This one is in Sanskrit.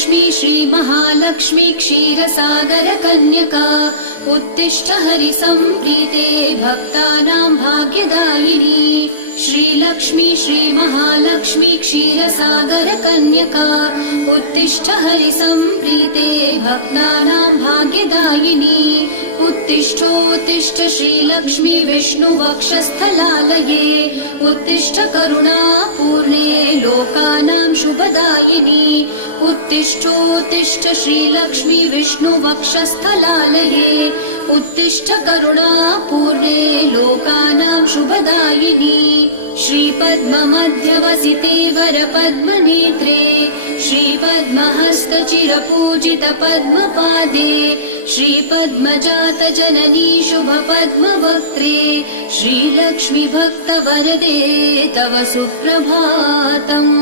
श्रीलक्ष्मी श्रीमहालक्ष्मी क्षीरसागरकन्यका उत्तिष्ठ हरिसम्प्रीते भक्तानां भाग्यदायिनी। श्रीलक्ष्मी श्रीमहालक्ष्मी क्षीरसागरकन्यका उत्तिष्ठ हरिसम्प्रीते भक्तानां भाग्यदायिनी। उत्तिष्ठोत्तिष्ठ श्रीलक्ष्मी विष्णुवक्षस्थलालये उत्तिष्ठ करुणापूर्णे लोकानां शुभदायिनी। उत्तिष्ठोत्तिष्ठ श्रीलक्ष्मी विष्णुवक्षस्थलालये उत्तिष्ठ करुणापूर्णे लोकानां शुभदायिनी। श्रीपद्ममध्यवसिते वरपद्मनेत्रे श्रीपद्महस्तचिरपूजित पद्मपादे श्रीपद्मजातजननी शुभपद्मवक्त्रे श्रीलक्ष्मी भक्तवरदे तव सुप्रभातम्।